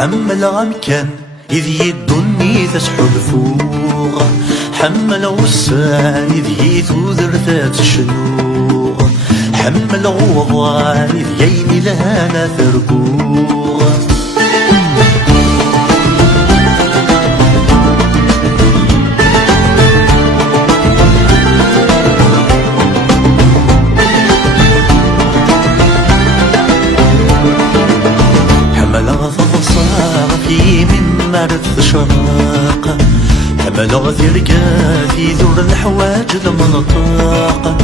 حمل غمكان إذ يدني تسحو الفوق، حمل غسان إذ يتوذر ذات الشنوق، حمل غوضان إذ ييني لهانا ثرقوق. مرت شراق، حمل ثرقاتي ذور الحواج المنطاق،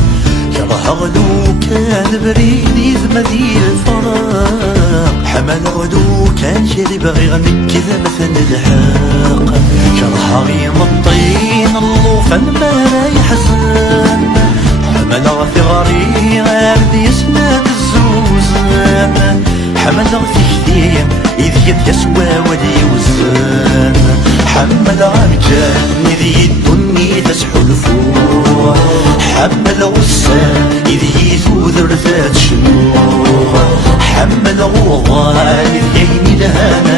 كره غدو كان بريني ذمدي الفراق، حمل غدو كان شي بغي غنكذ مثل الحاق، كره غي مطين اللوفا ما لا يحزن، حمل ثغري غير يسند الزوزان، حمل ثكتيم إذ يد يسوى ولي وزان، حمل عرجان إذ يدني تسحو الفوق، حمل غسان إذ يثوذر ذات شنوق، حمل غوضان إذ ييني لهانا